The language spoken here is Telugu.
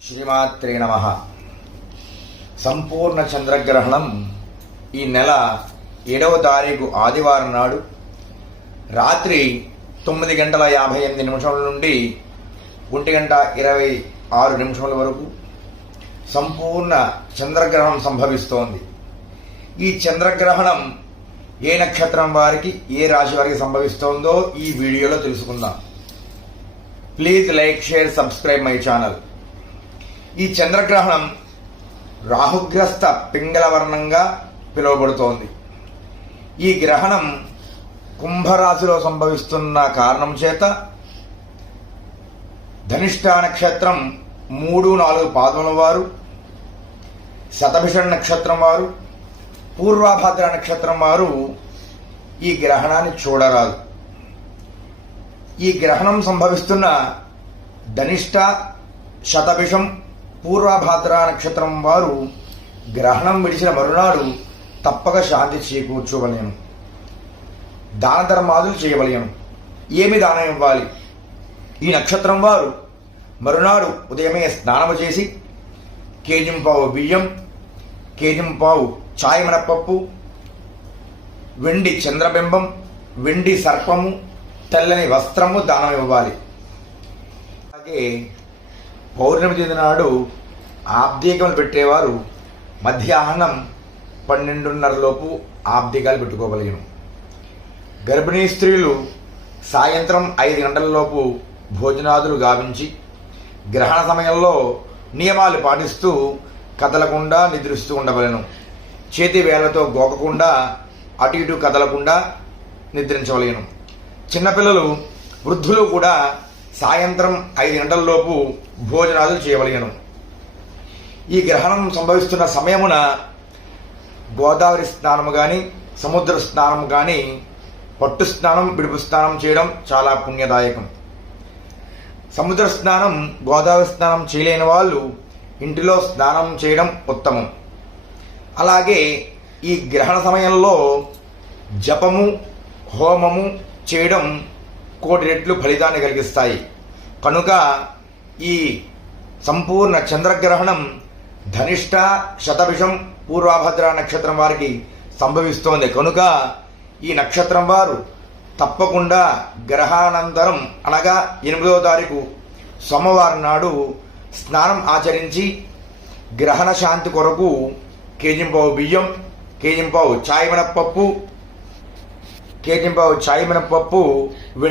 శ్రీమాత్రే నమః. సంపూర్ణ చంద్రగ్రహణం ఈ నెల 7వ తారీఖు ఆదివారం నాడు రాత్రి 9:58 నుండి 1:26 వరకు సంపూర్ణ చంద్రగ్రహణం సంభవిస్తోంది. ఈ చంద్రగ్రహణం ఏ నక్షత్రం వారికి, ఏ రాశి వారికి సంభవిస్తోందో ఈ వీడియోలో తెలుసుకుందాం. Please like, share, subscribe my channel. ఈ చంద్రగ్రహణం రాహుగ్రస్త పింగళ వర్ణంగా పిలువబడుతోంది. ఈ గ్రహణం కుంభరాశిలో సంభవిస్తున్న కారణం చేత ధనిష్ట నక్షత్రం 3-4 పాదముల వారు, శతభిషణ నక్షత్రం వారు, పూర్వభాద్ర నక్షత్రం వారు ఈ గ్రహణాన్ని చూడరాదు. ఈ గ్రహణం సంభవిస్తున్న ధనిష్ట, శతభిషం, పూర్వభాద్ర నక్షత్రం వారు గ్రహణం విడిచిన మరునాడు తప్పక శాంతి చేకూర్చవలెను, దాన ధర్మాదులు చేయవలెను. ఏమి దానం ఇవ్వాలి? ఈ నక్షత్రం వారు మరునాడు ఉదయమే స్నానము చేసి కేజింపావు బియ్యం, కేజింపావు చాయ్ మినపప్పు, వెండి చంద్రబింబం, వెండి సర్పము, తెల్లని వస్త్రము దానం ఇవ్వాలి. అలాగే పౌర్ణమి తిథి నాడు ఆబ్దీకములు పెట్టేవారు మధ్యాహ్నం 12:30 లోపు ఆబ్దీకాలు పెట్టుకోగలిగాను. గర్భిణీ స్త్రీలు సాయంత్రం 5 గంటల లోపు భోజనాదులు గావించి గ్రహణ సమయంలో నియమాలు పాటిస్తూ కదలకుండా నిద్రిస్తూ ఉండవలెను. చేతి వేళ్లతో గోకకుండా అటు ఇటు కదలకుండా నిద్రించవలేను. చిన్నపిల్లలు, వృద్ధులు కూడా సాయంత్రం 5 గంటల లోపు భోజనాలు చేయవలెను. ఈ గ్రహణం సంభవిస్తున్న సమయమున గోదావరి స్నానము కానీ, సముద్ర స్నానం కానీ, పట్టు స్నానం, విడుపు స్నానం చేయడం చాలా పుణ్యదాయకం. సముద్ర స్నానం, గోదావరి స్నానం చేయలేని వాళ్ళు ఇంటిలో స్నానం చేయడం ఉత్తమం. అలాగే ఈ గ్రహణ సమయంలో జపము, హోమము చేయడం 1,000 రెట్లు ఫలితాన్ని కలిగిస్తాయి. కనుక ఈ సంపూర్ణ చంద్రగ్రహణం ధనిష్ట, శతభిషం, పూర్వభద్ర నక్షత్రం వారికి సంభవిస్తోంది. కనుక ఈ నక్షత్రం వారు తప్పకుండా గ్రహానంతరం అనగా 8వ తారీఖు సోమవారం నాడు స్నానం ఆచరించి గ్రహణ శాంతి కొరకు కేజింపావు బియ్యం, కేజింపావు చాయ్ మినపప్పు,